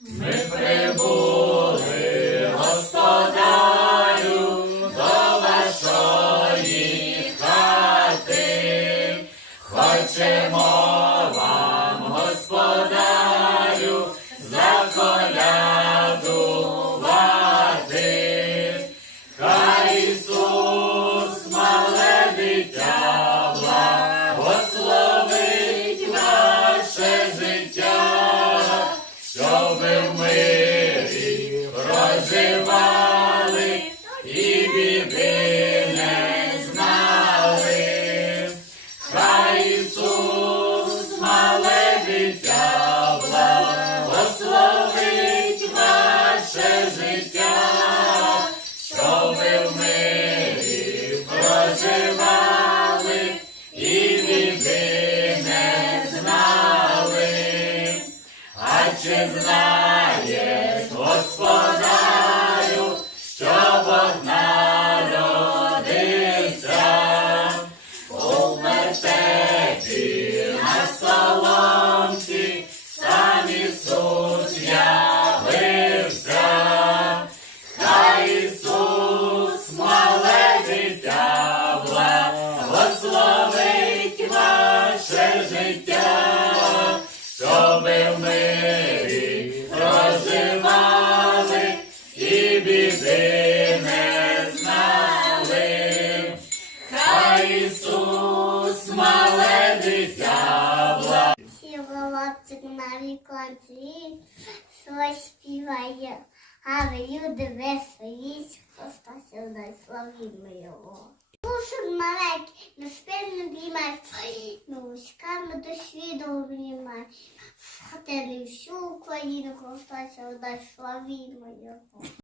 Ми прибули, господарю, до вашої хати. Хочемо вам, господарю, заколядувати. Хай Ісус, мале дитя, щоб ви в мирі проживали чи знаєш, господарю, що Бог народився? У вертепі на соломці сам Ісус явився. Хай Ісус, мале дитя, благословить ваше життя, Сіволодцик на віконці, щось співає, а ви люди веселіть, Христося дай славімо його. Слушай, маленький, на спільно біймай, мушками до світу обнімай. Хатили всю Україну, Христося дай славімо його.